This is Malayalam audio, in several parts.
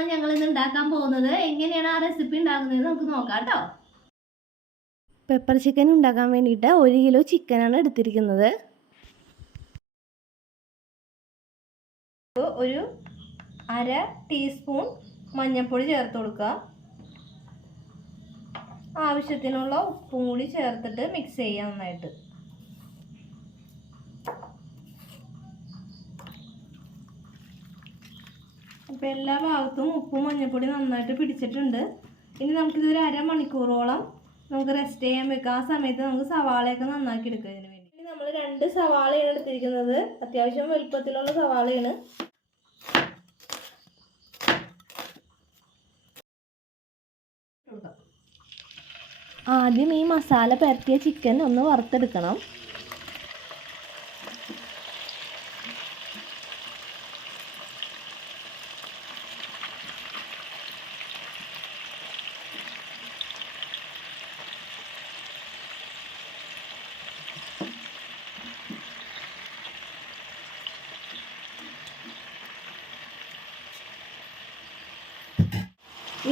ചിക്കനാണ് ഞങ്ങൾ ഇന്ന് ഉണ്ടാക്കാൻ പോകുന്നത്. എങ്ങനെയാണ് ആ റെസിപ്പി ഉണ്ടാക്കുന്നത് നമുക്ക് നോക്കാം കേട്ടോ. പെപ്പർ ചിക്കൻ ഉണ്ടാക്കാൻ വേണ്ടിയിട്ട് 1 കിലോ ചിക്കനാണ് എടുത്തിരിക്കുന്നത്. ഒരു 1/2 ടീസ്പൂൺ മഞ്ഞൾപ്പൊടി ചേർത്ത് കൊടുക്കുക. ആവശ്യത്തിനുള്ള ഉപ്പും കൂടി ചേർത്തിട്ട് മിക്സ് ചെയ്യാം നന്നായിട്ട്. അപ്പോൾ എല്ലാ ഭാഗത്തും ഉപ്പും മഞ്ഞൾപ്പൊടി നന്നായിട്ട് പിടിച്ചിട്ടുണ്ട്. ഇനി നമുക്കിതൊരു 1/2 മണിക്കൂറോളം നമുക്ക് റെസ്റ്റ് ചെയ്യാൻ വെക്കാം. ആ സമയത്ത് നമുക്ക് സവാളയൊക്കെ നന്നാക്കി എടുക്കുക. ഇതിന് വേണ്ടി ഇനി നമ്മൾ 2 സവാളയാണ് എടുത്തിരിക്കുന്നത്. അത്യാവശ്യം വലുപ്പത്തിലുള്ള സവാളയാണ്. ആദ്യം ഈ മസാല പുരട്ടിയ ചിക്കൻ ഒന്ന് വറുത്തെടുക്കണം.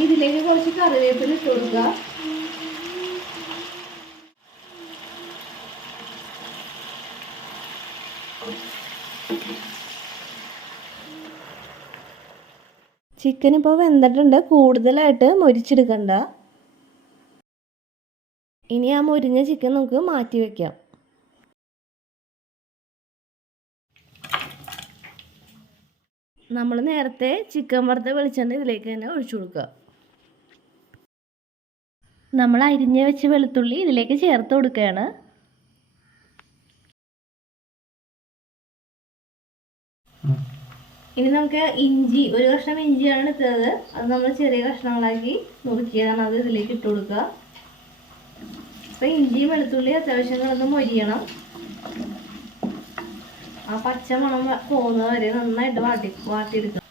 ഇതിലേക്ക് കുറച്ച് കറിവേപ്പില ഇട്ട് കൊടുക്കുക. ചിക്കൻ ഇപ്പോൾ വെന്തിട്ടുണ്ട്. കൂടുതലായിട്ട് മൊരിച്ചെടുക്കണ്ട. ഇനി ആ മൊരിഞ്ഞ ചിക്കൻ നമുക്ക് മാറ്റി വയ്ക്കാം. നമ്മൾ നേരത്തെ ചിക്കൻ വറുത്ത വെളിച്ചെണ്ണ ഇതിലേക്ക് തന്നെ ഒഴിച്ചു കൊടുക്കുക. നമ്മൾ അരിഞ്ഞ് വെച്ച വെളുത്തുള്ളി ഇതിലേക്ക് ചേർത്ത് കൊടുക്കുകയാണ്. ഇനി നമുക്ക് ഇഞ്ചി, 1 കഷ്ണം ഇഞ്ചിയാണ് എടുത്തത്. അത് നമ്മൾ ചെറിയ കഷ്ണങ്ങളാക്കി നുറുക്കിയതാണ്. അത് ഇതിലേക്ക് ഇട്ട് കൊടുക്കുക. അപ്പോൾ ഇഞ്ചിയും വെളുത്തുള്ളി അത്യാവശ്യം കിടന്ന് മൊരിയണം. ആ പച്ച മണം പോകുന്നത് വരെ നന്നായിട്ട് വാട്ടിയെടുക്കണം.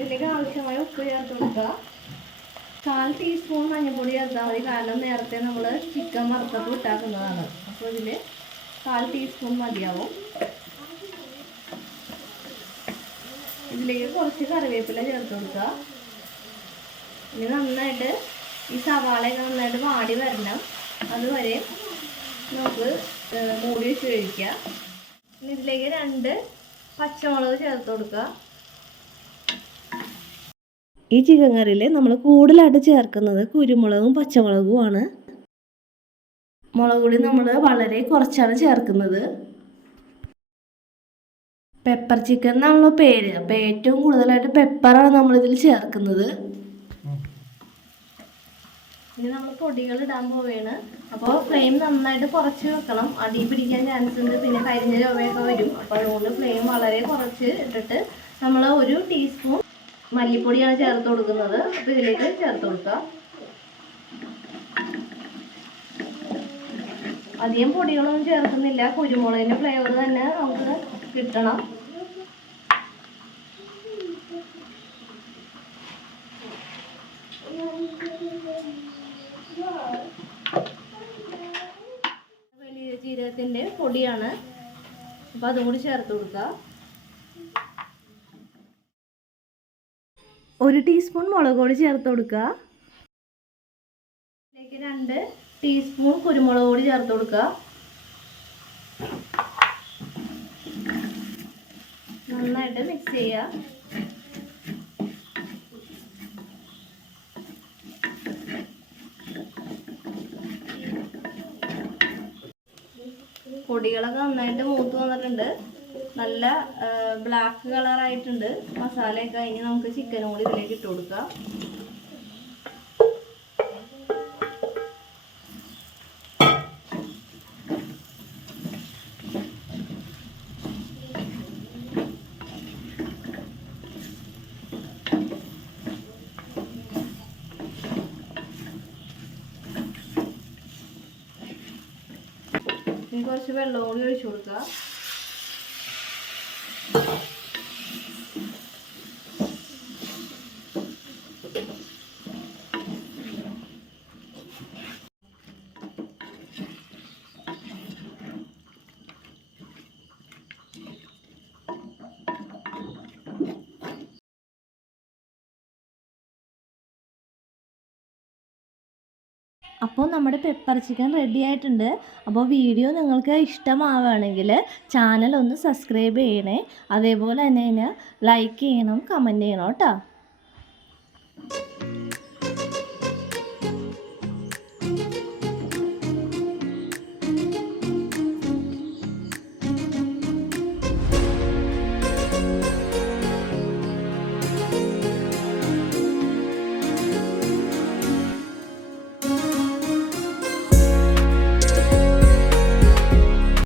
ഇതിലേക്ക് ആവശ്യമായ ഉപ്പ് ചേർത്ത് കൊടുക്കുക. 1/4 ടീസ്പൂൺ മഞ്ഞൾപ്പൊടി ചേർത്താൽ മതി. കാരണം നേരത്തെ നമ്മൾ ചിക്കൻ വറുത്തപ്പോൾ ഇട്ടാക്കുന്നതാണ്. അപ്പോൾ ഇതിൽ 1/4 ടീസ്പൂൺ മതിയാവും. ഇതിലേക്ക് കുറച്ച് കറിവേപ്പില ചേർത്ത് കൊടുക്കുക. ഇനി നന്നായിട്ട് ഈ സവാളയൊക്കെ നന്നായിട്ട് വാടി വരണം. അതുവരെ നമുക്ക് മൂടി വെച്ച് കഴിക്കുക. ഇനി ഇതിലേക്ക് 2 പച്ചമുളക് ചേർത്ത് കൊടുക്കുക. ഈ ചിക്കൻ കറിയിൽ നമ്മൾ കൂടുതലായിട്ട് ചേർക്കുന്നത് കുരുമുളകും പച്ചമുളകുമാണ്. മുളക് പൊടി നമ്മൾ വളരെ കുറച്ചാണ് ചേർക്കുന്നത്. പെപ്പർ ചിക്കൻ എന്നാണല്ലോ പേര്. അപ്പോൾ ഏറ്റവും കൂടുതലായിട്ട് പെപ്പറാണ് നമ്മളിതിൽ ചേർക്കുന്നത്. ഇനി നമ്മൾ പൊടികൾ ഇടാൻ പോവുകയാണ്. അപ്പോൾ ഫ്ലെയിം നന്നായിട്ട് കുറച്ച് വെക്കണം. അടി പിടിക്കാൻ ചാൻസ് ഉണ്ട്. പിന്നെ കരിഞ്ഞ ചൊവ്വയൊക്കെ വരും. അപ്പോൾ അതുകൊണ്ട് ഫ്ലെയിം വളരെ കുറച്ച് ഇട്ടിട്ട് നമ്മൾ 1 ടീസ്പൂൺ മല്ലിപ്പൊടിയാണ് ചേർത്ത് കൊടുക്കുന്നത്. അപ്പോൾ ഇതിലേക്ക് ചേർത്ത് കൊടുക്കുക. അധികം പൊടികളൊന്നും ചേർക്കുന്നില്ല. കുരുമുളകിൻ്റെ ഫ്ലേവർ തന്നെ നമുക്ക് കിട്ടണം. വലിയ ജീരകത്തിൻ്റെ പൊടിയാണ്. അപ്പോൾ അതും കൂടി ചേർത്ത് കൊടുക്കുക. 1 ടീസ്പൂൺ മുളക് പൊടി ചേർത്ത് കൊടുക്കുക. ഇതിലേക്ക് 2 ടീസ്പൂൺ കുരുമുളക് പൊടി ചേർത്ത് കൊടുക്കുക. നന്നായിട്ട് മിക്സ് ചെയ്യുക. പൊടികളൊക്കെ നന്നായിട്ട് മൂത്ത് വന്നിട്ടുണ്ട്. നല്ല ബ്ലാക്ക് കളറായിട്ടുണ്ട് മസാലയൊക്കെ. കഴിഞ്ഞ് നമുക്ക് ചിക്കനും കൂടി ഇതിലേക്ക് ഇട്ട് കൊടുക്കാം. ഇനി കുറച്ച് വെള്ളം കൂടി ഒഴിച്ചു കൊടുക്കുക. അപ്പോൾ നമ്മുടെ പെപ്പർ ചിക്കൻ റെഡി ആയിട്ടുണ്ട്. അപ്പോൾ വീഡിയോ നിങ്ങൾക്ക് ഇഷ്ടമാവുകയാണെങ്കിൽ ചാനൽ ഒന്ന് സബ്സ്ക്രൈബ് ചെയ്യണേ. അതേപോലെ തന്നെ ലൈക്ക് ചെയ്യണം, കമൻറ്റ് ചെയ്യണം കേട്ടോ.